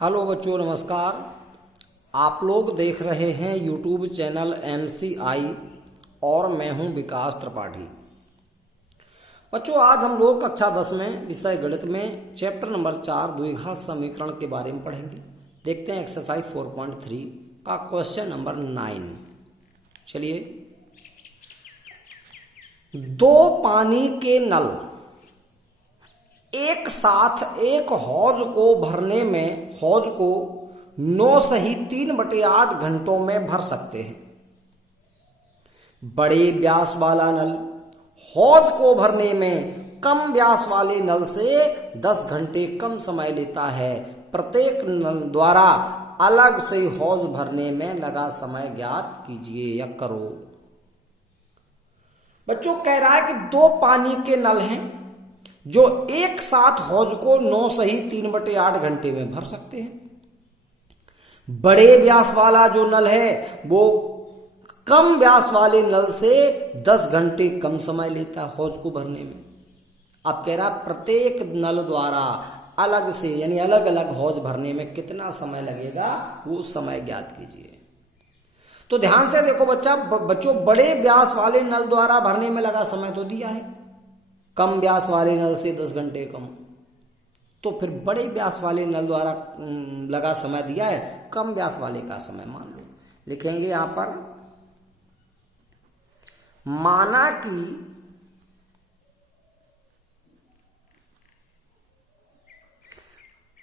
Hello बच्चों, नमस्कार। आप लोग देख रहे हैं यूट्यूब चैनल MCI और मैं हूं विकास त्रिपाठी। बच्चों, आज हम लोग कक्षा 10 में विषय गणित में चैप्टर नंबर 4 द्विघात समीकरण के बारे में पढ़ेंगे। देखते हैं एक्सरसाइज 4.3 का क्वेश्चन नंबर 9। चलिए, दो पानी के नल एक साथ एक हौज को भरने में हौज को 9 सही 3/8 घंटों में भर सकते हैं। बड़े व्यास वाला नल हौज को भरने में कम व्यास वाले नल से 10 घंटे कम समय लेता है। प्रत्येक नल द्वारा अलग से हौज भरने में लगा समय ज्ञात कीजिए या करो। बच्चों, कह रहा है कि दो पानी के नल हैं जो एक साथ हौज को 9 सही 3/8 घंटे में भर सकते हैं। बड़े व्यास वाला जो नल है वो कम व्यास वाले नल से 10 घंटे कम समय लेता है हौज को भरने में। अब कह रहा प्रत्येक नल द्वारा अलग से यानी अलग अलग हौज भरने में कितना समय लगेगा, वो समय ज्ञात कीजिए। तो ध्यान से देखो बच्चों, बड़े व्यास वाले नल द्वारा भरने में लगा समय तो दिया है, कम व्यास वाले नल से 10 घंटे कम। तो फिर बड़े व्यास वाले नल द्वारा लगा समय दिया है, कम व्यास वाले का समय मान लो। लिखेंगे यहां पर, माना कि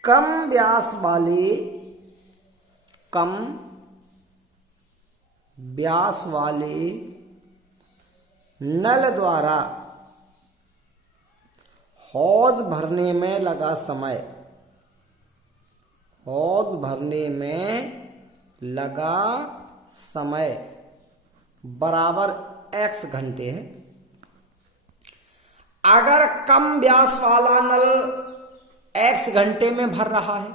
कम व्यास वाले नल द्वारा हौज भरने में लगा समय बराबर x घंटे है। अगर कम व्यास वाला नल x घंटे में भर रहा है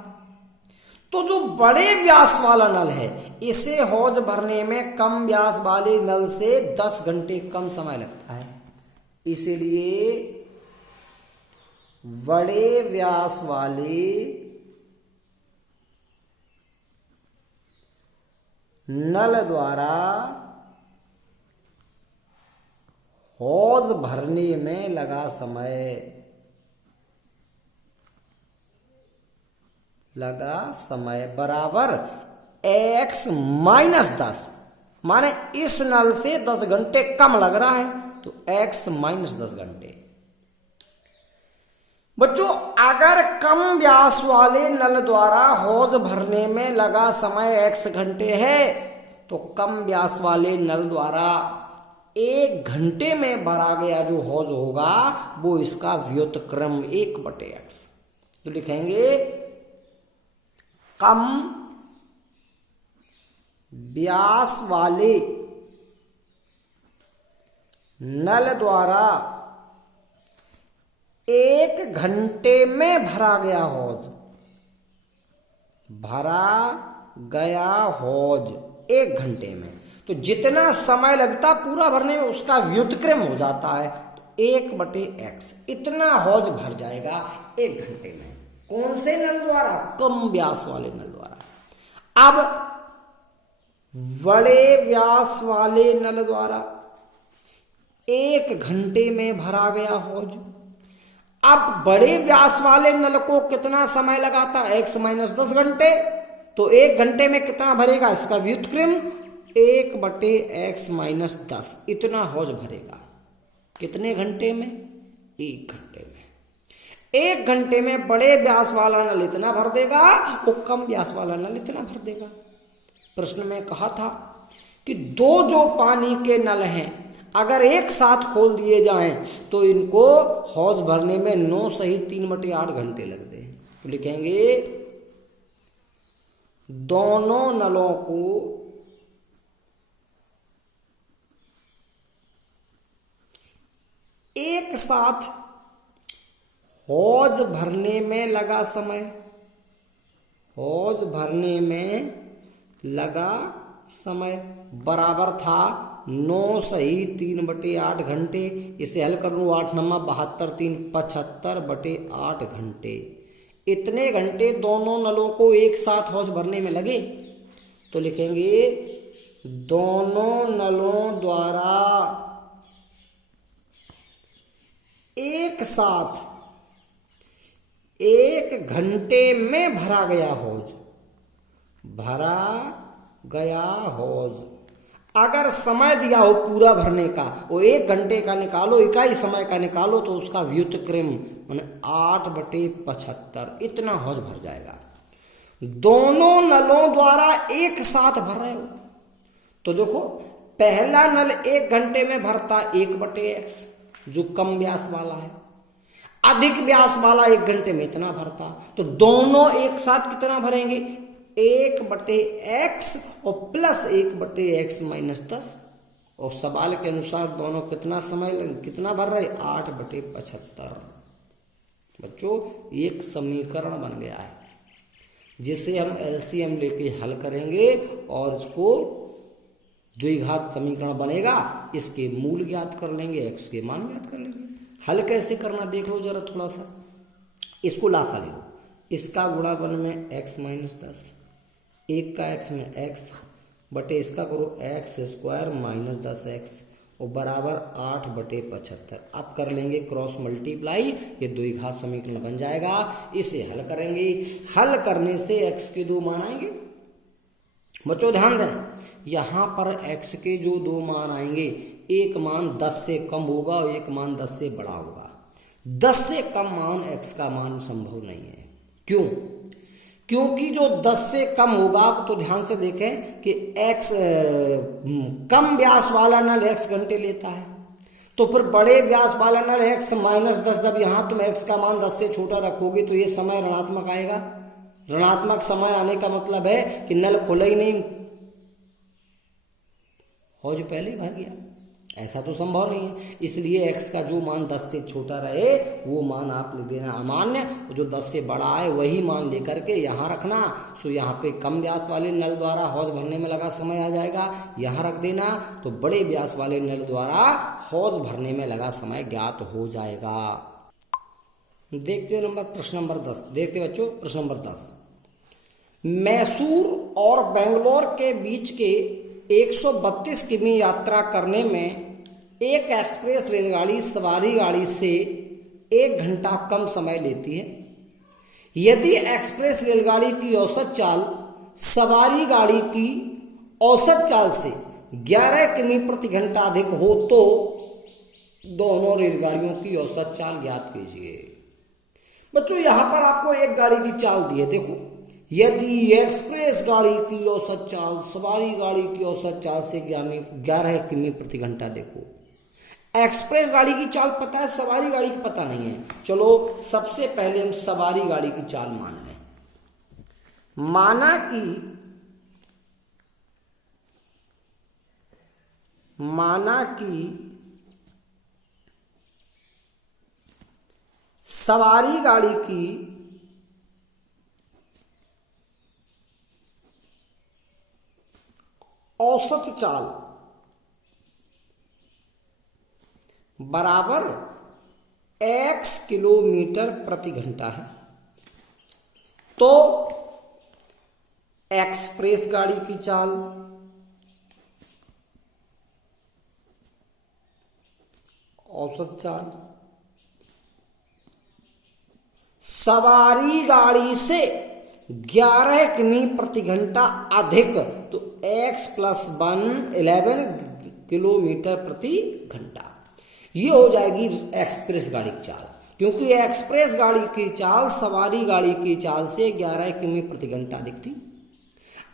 तो जो bड़े व्यास वाला नल है इसे हौज भरने में कम व्यास वाले नल से 10 घंटे कम समय लगता है। इसलिए बड़े व्यास वाले नल द्वारा हौज भरने में लगा समय बराबर x - 10। माने इस नल से 10 घंटे कम लग रहा है तो x - 10 घंटे। बच्चों, अगर कम व्यास वाले नल द्वारा हौज भरने में लगा समय x घंटे है तो कम व्यास वाले नल द्वारा 1 घंटे में भरा गया जो हौज होगा वो इसका व्युत्क्रम 1/x। तो लिखेंगे, कम व्यास वाले नल द्वारा 1 घंटे में भरा गया हौज 1 घंटे में। तो जितना समय लगता पूरा भरने में उसका व्युत्क्रम हो जाता है, तो 1/x इतना हौज भर जाएगा 1 घंटे में। कौन से नल द्वारा? कम व्यास वाले नल द्वारा। अब बड़े व्यास वाले नल द्वारा 1 घंटे में भरा गया हौज। अब बड़े व्यास वाले नल को कितना समय लगाता है? x - 10 घंटे। तो 1 घंटे में कितना भरेगा? इसका व्युत्क्रम 1/x - 10 इतना हौज भरेगा। कितने घंटे में? 1 घंटे में। 1 घंटे में बड़े व्यास वाला नल इतना भर देगा, वो कम व्यास वाला नल इतना भर देगा। प्रश्न में कहा था कि दो जो पानी के नल हैं अगर एक साथ खोल दिए जाएं तो इनको हौज भरने में 9 सही 3/8 घंटे लगते हैं। तो लिखेंगे, दोनों नलों को एक साथ हौज भरने में लगा समय बराबर था 9 सही 3/8 घंटे। इसे हल कर लो, 8 × 9 = 72, 3 × 75/8 घंटे। इतने घंटे दोनों नलों को एक साथ हौज भरने में लगे, तो लिखेंगे दोनों नलों द्वारा एक साथ 1 घंटे में भरा गया हौज, भरा गया हौज। अगर समय दिया हो पूरा भरने का, वो 1 घंटे का निकालो, इकाई समय का निकालो, तो उसका व्युत्क्रम माने 8/75 इतना हौज भर जाएगा। दोनों नलों द्वारा एक साथ भर रहे हो, तो देखो पहला नल 1 घंटे में भरता 1/x जो कम व्यास वाला है, अधिक व्यास वाला 1 घंटे में इतना भरता, तो दोनों एक साथ कितना भरेंगे 1/x और प्लस 1/x-10। और सवाल के अनुसार दोनों कितना समय कितना भर रहे 8/75। बच्चों एक समीकरण बन गया है जिसे हम एलसीएम लेके हल करेंगे और इसको द्विघात समीकरण बनेगा, इसके मूल ज्ञात कर लेंगे, x के मान ज्ञात कर लेंगे। हल कैसे करना देख लो जरा थोड़ा सा, इसको लासा ले लो, इसका गुणावन में x-10, एक का x में x बटे इसका करो x² - 10x और बराबर 8/75। अब कर लेंगे क्रॉस मल्टीप्लाई, ये द्विघात समीकरण बन जाएगा। इसे हल करेंगे, हल करने से x के 2 मान आएंगे। बच्चों ध्यान दें, यहां पर x के जो 2 मान आएंगे, एक मान 10 से कम होगा और एक मान 10 से बड़ा होगा। 10 से कम मान x का मान संभव नहीं है। क्यों? क्योंकि जो 10 से कम होगा, तो ध्यान से देखें कि x कम व्यास वाला नल x घंटे लेता है, तो फिर बड़े व्यास वाला नल x-10, जब यहां तुम x का मान 10 से छोटा रखोगे तो ये समय ऋणात्मक आएगा। ऋणात्मक समय आने का मतलब है कि नल खुला ही नहीं, हौज पहले ही भर गया। ऐसा तो संभव नहीं है, इसलिए x का जो मान 10 से छोटा रहे वो मान आप लिख देना अमान्य, जो 10 से बड़ा है वही मान लेकर के यहाँ रखना। सो यहाँ पे कम व्यास वाले नल द्वारा हौज भरने में लगा समय आ जाएगा, यहाँ रख देना, तो बड़े व्यास वाले नल द्वारा हौज भरने में लगा समय ज्ञात हो जाएगा। देखते प्रश्न नंबर 10। देखते बच्चों प्रश्न नंबर 10। मैसूर और बेंगलोर के बीच के 132 किमी यात्रा करने में एक एक्सप्रेस रेलगाड़ी सवारी गाड़ी से 1 घंटा कम समय लेती है। यदि एक्सप्रेस रेलगाड़ी की औसत चाल सवारी गाड़ी की औसत चाल से 11 किमी प्रति घंटा अधिक हो तो दोनों रेलगाड़ियों की औसत चाल ज्ञात कीजिए। बच्चों यहां पर आपको एक गाड़ी की चाल दी है, देखो यदि एक्सप्रेस गाड़ी की औसत चाल सवारी गाड़ी की औसत चाल से 11 किमी प्रति घंटा, देखो एक्सप्रेस गाड़ी की चाल पता है, सवारी गाड़ी की पता नहीं है। चलो सबसे पहले हम सवारी गाड़ी की चाल मान लें। माना कि सवारी गाड़ी की औसत चाल बराबर x किलोमीटर प्रति घंटा है, तो एक्सप्रेस गाड़ी की चाल औसत चाल सवारी गाड़ी से 11 किमी प्रति घंटा अधिक, तो x + 1 11 किलोमीटर प्रति घंटा, ये हो जाएगी एक्सप्रेस गाड़ी की चाल। क्योंकि एक्सप्रेस गाड़ी की चाल सवारी गाड़ी की चाल से 11 किमी प्रति घंटा अधिक थी।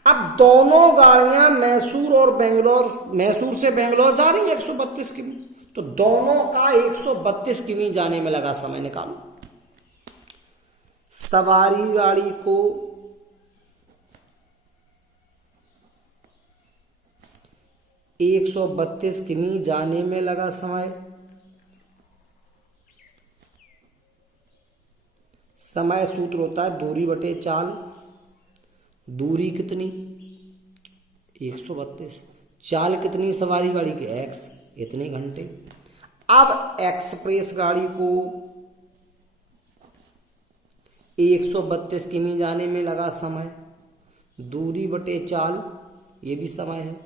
अब दोनों गाड़ियां मैसूर से बेंगलोर जा रही है 132 किमी, तो दोनों का 132 किमी जाने में लगा समय निकालो। सवारी गाड़ी को 132 किमी जाने में लगा समय, समय सूत्र होता है दूरी बटे चाल। दूरी कितनी 132, चाल कितनी सवारी गाड़ी की x, इतने घंटे। अब एक्सप्रेस गाड़ी को 132 किमी जाने में लगा समय, दूरी बटे चाल, ये भी समय है।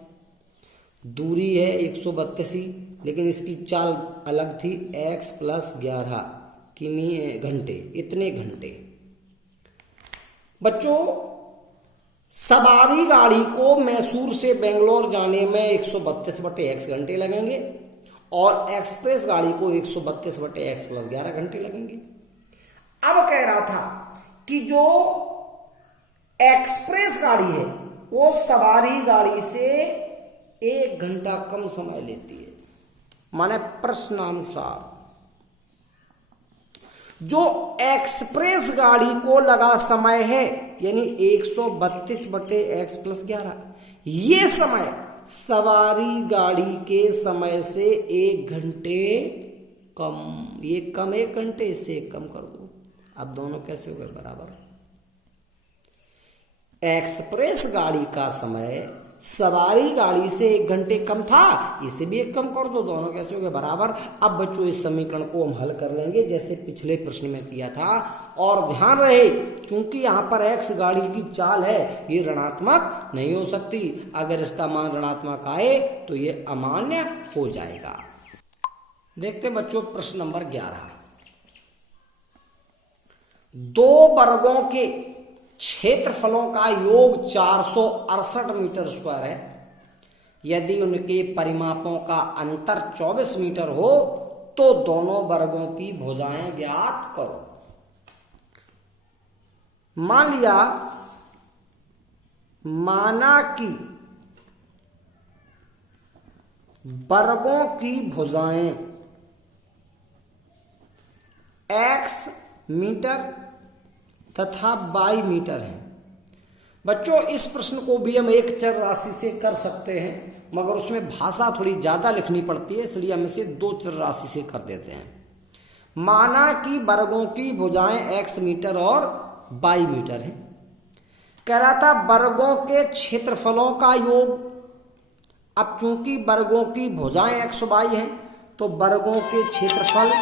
दूरी है 132 ही, लेकिन इसकी चाल अलग थी, x + 11 किमी घंटे, इतने घंटे। बच्चों, सवारी गाड़ी को मैसूर से बेंगलोर जाने में 132/x घंटे लगेंगे और एक्सप्रेस गाड़ी को 132/x + 11 घंटे लगेंगे। अब कह रहा था कि जो एक्सप्रेस गाड़ी है वो सवारी गाड़ी से 1 घंटा कम समय लेती है। माने प्रश्नानुसार जो एक्सप्रेस गाड़ी को लगा समय है यानी 132/x + 11, ये समय सवारी गाड़ी के समय से 1 घंटे कम, ये कम 1 घंटे, इससे कम कर दो। अब दोनों कैसे हो गए बराबर। एक्सप्रेस गाड़ी का समय सवारी गाड़ी से 1 घंटे कम था, इसे भी 1 कम कर दो, दोनों कैसे हो गए बराबर। अब बच्चों इस समीकरण को हम हल कर लेंगे जैसे पिछले प्रश्न में किया था। और ध्यान रहे, क्योंकि यहाँ पर x गाड़ी की चाल है, ये ऋणात्मक नहीं हो सकती। अगर इसका मान ऋणात्मक आए तो ये अमान्य हो जाएगा। देखते बच्चों प्रश्न नंबर 11। 2 वर्गों के क्षेत्रफलों का योग 468 मीटर स्क्वायर है। यदि उनके परिमापों का अंतर 24 मीटर हो तो दोनों वर्गों की भुजाएं ज्ञात करो। मान लिया, माना कि वर्गों की भुजाएं x मीटर तथा y मीटर है। बच्चों इस प्रश्न को भी हम एक चर राशि से कर सकते हैं, मगर उसमें भाषा थोड़ी ज्यादा लिखनी पड़ती है, इसलिए हम इसे 2 चर राशि से कर देते हैं। माना कि वर्गों की भुजाएं x मीटर और y मीटर है। कह रहा था वर्गों के क्षेत्रफलों का योग। अब चूंकि वर्गों की भुजाएं x y हैं तो वर्गों के क्षेत्रफल